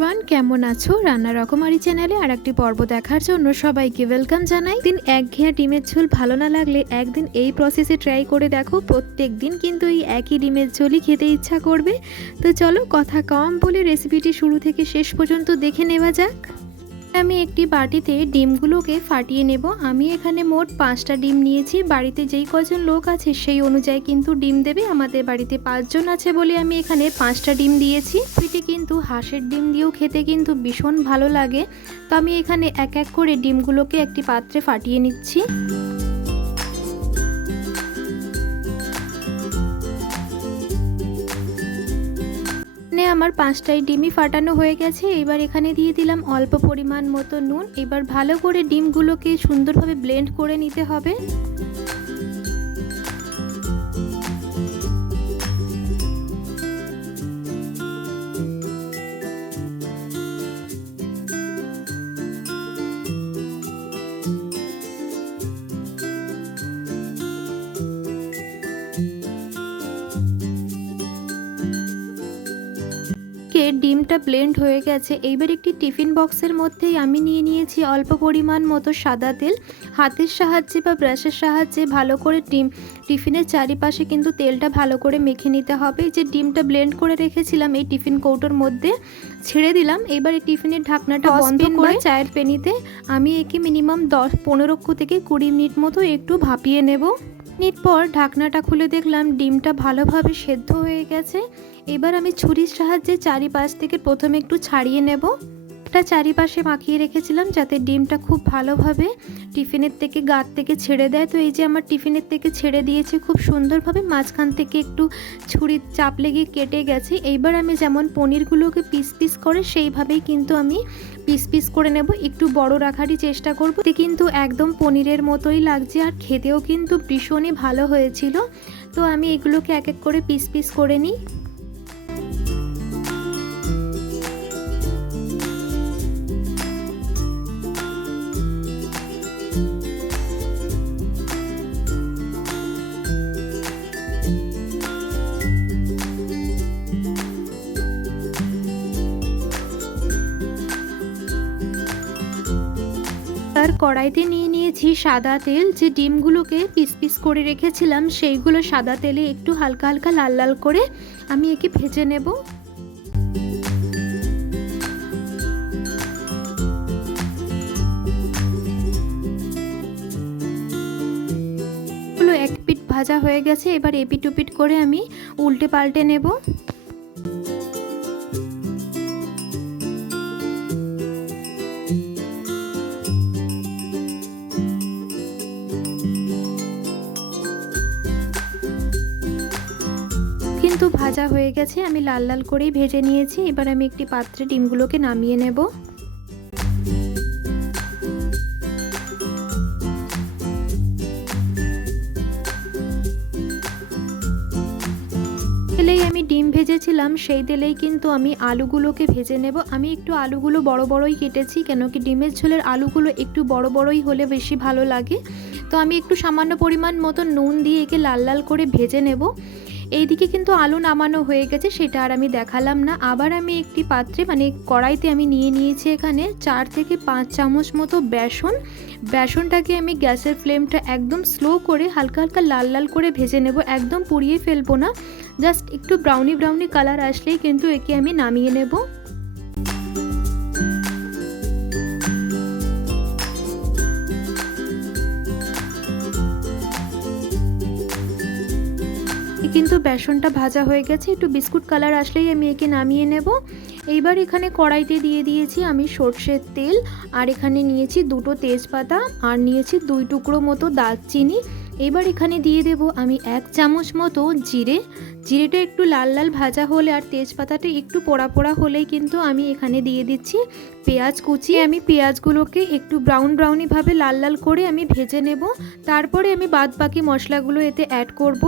Everyone, কেমন আছো? রান্না রকমারি চ্যানেলে আর একটি পর্ব দেখার জন্য সবাইকে ওয়েলকাম জানাই। দিন একঘেয়া ডিমের ঝোল ভালো না লাগলে একদিন এই প্রসেসে ট্রাই করে দেখো। প্রত্যেক দিন কিন্তু এই একই ডিমের ঝোলই খেতে ইচ্ছা করবে। তো চলো কথা কম বলে রেসিপিটি শুরু থেকে শেষ পর্যন্ত দেখে নেওয়া যাক। আমি একটি বাটিতে ডিমগুলোকে ফাটিয়ে নেব। আমি এখানে মোট 5টা ডিম নিয়েছি। বাড়িতে যেই কজন লোক আছে সেই অনুযায়ী কিন্তু ডিম দেবে। আমাদের বাড়িতে 5 জন আছে বলে আমি এখানে 5টা ডিম দিয়েছি। এটি কিন্তু হাঁসের ডিম দিয়েও খেতে কিন্তু ভীষণ ভালো লাগে। তো আমি এখানে এক এক করে ডিমগুলোকে একটি পাত্রে ফাটিয়ে নিচ্ছি। আমার 5টাই ডিমই ফাটানো হয়ে গেছে। এবার এখানে দিয়ে দিলাম অল্প পরিমাণ মতো নুন। এবার ভালো করে ডিমগুলোকে সুন্দরভাবে ব্লেন্ড করে নিতে হবে। ডিমটা ব্লেন্ড হয়ে গেছে। এইবার একটি টিফিন বক্সের মধ্যেই আমি নিয়ে নিয়েছি অল্প পরিমাণ মতো সাদা তেল। হাতের সাহায্যে বা ব্রাশের সাহায্যে ভালো করে টিফিনের চারিপাশে কিন্তু তেলটা ভালো করে মেখে নিতে হবে। যে ডিমটা ব্লেন্ড করে রেখেছিলাম এই টিফিন কৌটোর মধ্যে ছেড়ে দিলাম। এবার এই টিফিনের ঢাকনাটা বন্ধ করে চায়ের পেনিতে আমি একে মিনিমাম 10-15 থেকে 20 মিনিট মতো একটু ভাপিয়ে নেব। মিনিট পর ঢাকনাটা খুলে দেখলাম ডিমটা ভালোভাবে সেদ্ধ হয়ে গেছে। এবার আমি ছুরির সাহায্যে চারিপাশ থেকে প্রথমে একটু ছাড়িয়ে নেব। এটা চারিপাশে মাখিয়ে রেখেছিলাম যাতে ডিমটা খুব ভালোভাবে টিফিনের থেকে গাত থেকে ছেড়ে দেয়। তো এই যে আমার টিফিনের থেকে ছেড়ে দিয়েছে খুব সুন্দরভাবে, মাঝখান থেকে একটু ছুরির চাপ লেগে কেটে গেছে। এইবার আমি যেমন পনিরগুলোকে পিস পিস করে সেইভাবেই কিন্তু আমি পিস পিস করে নেব। একটু বড় রাখারই চেষ্টা করব। এতে কিন্তু একদম পনিরের মতোই লাগছে আর খেতেও কিন্তু ভীষণই ভালো হয়েছিল। তো আমি এগুলোকে এক এক করে পিস পিস করে নিই। আর কড়াইতে নিয়ে নিয়েছি সাদা তেল। যে ডিমগুলোকে পিস পিস করে রেখেছিলাম সেইগুলো সাদা তেলে একটু হালকা হালকা লাল লাল করে আমি একে ভেজে নেব। এক পিঠ ভাজা হয়ে গেছে। এবার এপিট ওপিট করে আমি উল্টে পাল্টে নেব। কিন্তু ভাজা হয়ে গেছে, আমি লাল লাল করেই ভেজে নিয়েছি। এবার আমি একটি পাত্রে ডিমগুলোকে নামিয়ে নেব। তেলেই আমি ডিম ভেজেছিলাম সেই তেলেই কিন্তু আমি আলুগুলোকে ভেজে নেব। আমি একটু আলুগুলো বড় বড়ই কেটেছি, কেন কি ডিমের ঝোলের আলুগুলো একটু বড় বড়ই হলে বেশি ভালো লাগে। তো আমি একটু সামান্য পরিমাণ মতো নুন দিয়ে একে লাল লাল করে ভেজে নেব। এইদিকে কিন্তু আলু নামানো হয়ে গেছে, সেটা আর আমি দেখালাম না। আবার আমি একটি পাত্রে কড়াইতে আমি নিয়ে নিয়েছি এখানে 4 থেকে 5 চামচ মতো বেসনটাকে আমি গ্যাসের ফ্লেমটা একদম স্লো করে হালকা হালকা লাল লাল করে ভেজে নেব। একদম পুড়িয়ে ফেলবো না, জাস্ট একটু ব্রাউনি ব্রাউনি কালার আসলেই কিন্তু একে আমি নামিয়ে নেব। কিন্তু বেসনটা ভাজা হয়ে গেছে, একটু বিস্কুট কালার আসলেই আমি একে নামিয়ে নেব। এইবার এখানে কড়াইতে দিয়ে দিয়েছি আমি সর্ষের তেল, আর এখানে নিয়েছি 2টো তেজপাতা, আর নিয়েছি 2 টুকরো মতো দারচিনি। এবার এখানে দিয়ে দেব আমি 1 চামচ মতো জিরেটা একটু লাল লাল ভাজা হলে আর তেজপাতাটা একটু পোড়া পোড়া হলেই কিন্তু আমি এখানে দিয়ে দিচ্ছি পেঁয়াজ কুচি। আমি পেঁয়াজগুলোকে একটু ব্রাউন ব্রাউনি ভাবে লাল লাল করে আমি ভেজে নেব। তারপরে আমি বাদ বাকি মশলাগুলো এতে অ্যাড করব।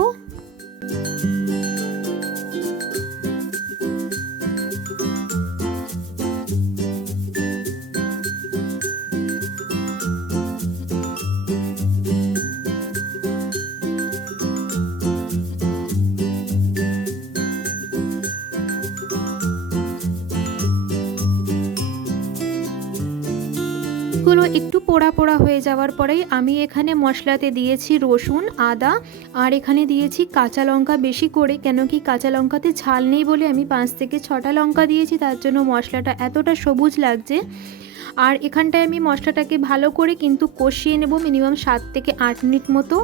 গুলো একটু পোড়া পোড়া হয়ে যাওয়ার পরেই আমি এখানে মশলাতে দিয়েছি রসুন, আদা আর এখানে দিয়েছি কাঁচা লঙ্কা বেশি করে, কেন কি কাঁচা লঙ্কাতে ঝাল নেই বলে আমি 5 থেকে 6টা লঙ্কা দিয়েছি, তার জন্য মশলাটা এতটা সবুজ লাগছে। আর এখানটায় আমি মশলাটাকে ভালো করে কিন্তু কষিয়ে নেব মিনিমাম 7 থেকে 8 মিনিট মতো।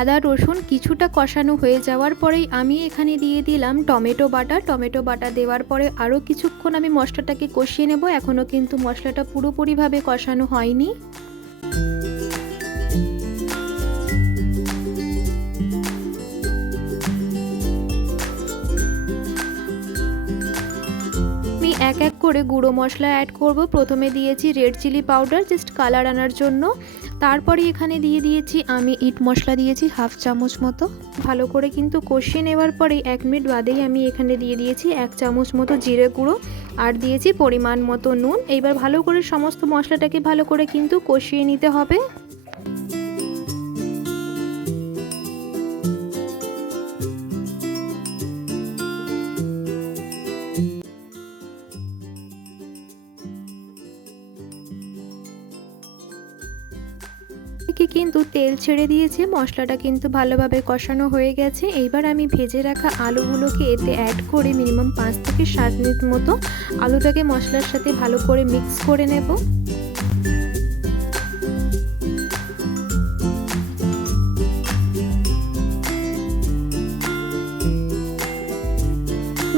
আদা রসুন কিছুটা কষানো হয়ে যাওয়ার পরেই আমি এখানে দিয়ে দিলাম টমেটো বাটা। টমেটো বাটা দেওয়ার পরে আরও কিছুক্ষণ আমি মশলাটাকে কষিয়ে নেব। এখনও কিন্তু মশলাটা পুরোপুরিভাবে কষানো হয়নি। আমি এক এক করে গুঁড়ো মশলা অ্যাড করব। প্রথমে দিয়েছি red chilli powder just colour আনার জন্য, তারপরে এখানে দিয়ে দিয়েছি আমি ইট মশলা দিয়েছি 1/2 চামচ মতো। ভালো করে কিন্তু কষিয়ে নেওয়ার পরেই 1 মিনিট বাদেই আমি এখানে দিয়ে দিয়েছি 1 চামচ মতো জিরে গুঁড়ো আর দিয়েছি পরিমাণ মতো নুন। এইবার ভালো করে সমস্ত মশলাটাকে ভালো করে কিন্তু কষিয়ে নিতে হবে। কিন্তু তেল ছেড়ে দিয়েছে, মশলাটা কিন্তু ভালোভাবে কষানো হয়ে গেছে। এইবার আমি ভেজে রাখা আলুগুলোকে এতে অ্যাড করে মিনিমাম 5 থেকে 7 মিনিট মতো আলুটাকে মশলার সাথে ভালো করে মিক্স করে নেব।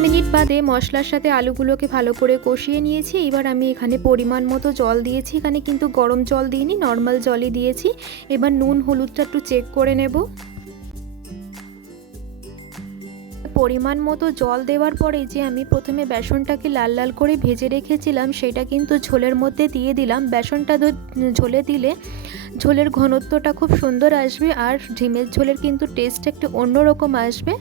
মিনিট বাদে মশলার সাথে আলুগুলোকে ভালো করে কষিয়ে নিয়েছি। এবার আমি এখানে পরিমাণ মতো জল দিয়েছি, এখানে কিন্তু গরম জল দিইনি, নর্মাল জলই দিয়েছি। এবার নুন হলুদটা একটু চেক করে নেব। পরিমাণ মতো জল দেওয়ার পরে যে আমি প্রথমে বেসনটাকে লাল লাল করে ভেজে রেখেছিলাম সেটা কিন্তু ঝোলের মধ্যে দিয়ে দিলাম। বেসনটা ঝোলে দিলে ঝোলের ঘনত্বটা খুব সুন্দর আসবে আর ডিমের ঝোলের কিন্তু টেস্ট একটু অন্যরকম আসবে।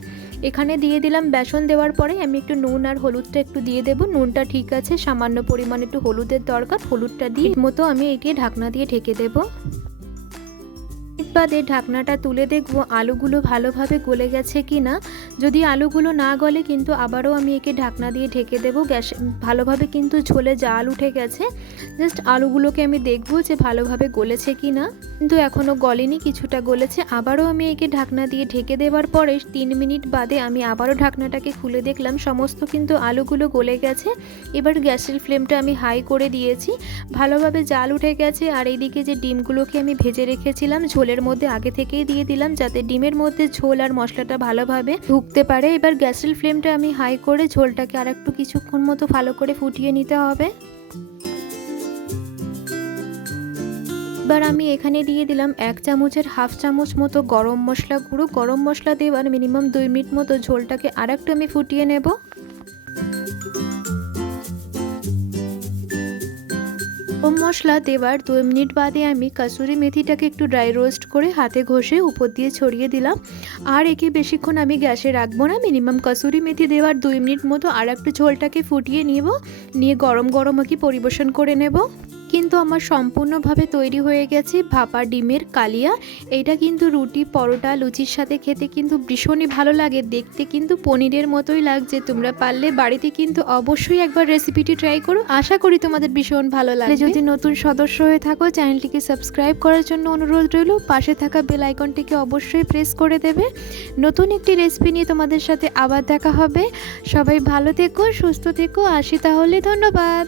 এখানে দিয়ে দিলাম বেসন দেওয়ার পরে আমি একটু নুন আর হলুদটা একটু দিয়ে দেব। নুনটা ঠিক আছে, সামান্য পরিমাণে একটু হলুদের দরকার, হলুদটা দিয়ে মতো আমি এটি ঢাকনা দিয়ে ঢেকে দেব। বাদে ঢাকনাটা তুলে দেখব আলুগুলো ভালোভাবে গলে গেছে কিনা। যদি আলুগুলো না গলে কিন্তু আবারও আমি একে ঢাকনা দিয়ে ঢেকে দেব। গ্যাসে ভালোভাবে কিন্তু ঝোলে জাল উঠে গেছে, জাস্ট আলুগুলোকে আমি দেখব যে ভালোভাবে গলেছে কিনা, কিন্তু এখনও গলেনি, কিছুটা গলেছে। আবারও আমি একে ঢাকনা দিয়ে ঢেকে দেওয়ার পরে 3 মিনিট বাদে আমি আবারও ঢাকনাটাকে খুলে দেখলাম সমস্ত কিন্তু আলুগুলো গলে গেছে। এবার গ্যাসের ফ্লেমটা আমি হাই করে দিয়েছি, ভালোভাবে জাল উঠে গেছে। আর এইদিকে যে ডিমগুলোকে আমি ভেজে রেখেছিলাম ঝোলের মধ্যে আগে থেকেই দিয়ে দিলাম, যাতে ডিমের মধ্যে ঝোল আর মশলাটা ভালোভাবে ঢুকতে পারে। এবার গ্যাসের ফ্লেমটা আমি হাই করে ঝোলটাকে আর একটু কিছুক্ষণ মতো ভালো করে ফুটিয়ে নিতে হবে। এবার আমি এখানে দিয়ে দিলাম 1 চামচের 1/2 চামচ মতো গরম মশলা গুঁড়ো। গরম মশলা দেওয়ার মিনিমাম 2 মিনিট মতো ঝোলটাকে আর একটু আমি ফুটিয়ে নেব। গরম মশলা দেওয়ার 2 মিনিট বাদে আমি কাসুরি মেথিটাকে একটু ড্রাই রোস্ট করে হাতে ঘষে উপর দিয়ে ছড়িয়ে দিলাম। আর একে বেশিক্ষণ আমি গ্যাসে রাখবো না, মিনিমাম কাসুরি মেথি দেওয়ার 2 মিনিট মতো আর একটু ঝোলটাকে ফুটিয়ে নিয়ে গরম গরম কি পরিবেশন করে নেব। কিন্তু আমার সম্পূর্ণভাবে তৈরি হয়ে গেছে ভাপা ডিমের কালিয়া। এটা কিন্তু রুটি, পরোটা, লুচির সাথে খেতে কিন্তু ভীষণই ভালো লাগে, দেখতে কিন্তু পনিরের মতোই লাগছে। তোমরা পারলে বাড়িতে কিন্তু অবশ্যই একবার রেসিপিটি ট্রাই করো, আশা করি তোমাদের ভীষণ ভালো লাগবে। যদি নতুন সদস্য হয়ে থাকো চ্যানেলটিকে সাবস্ক্রাইব করার জন্য অনুরোধ রইল, পাশে থাকা বেল আইকনটিকে অবশ্যই প্রেস করে দেবে। নতুন একটি রেসিপি নিয়ে তোমাদের সাথে আবার দেখা হবে। সবাই ভালো থেকো, সুস্থ থেকো, আসি তাহলে, ধন্যবাদ।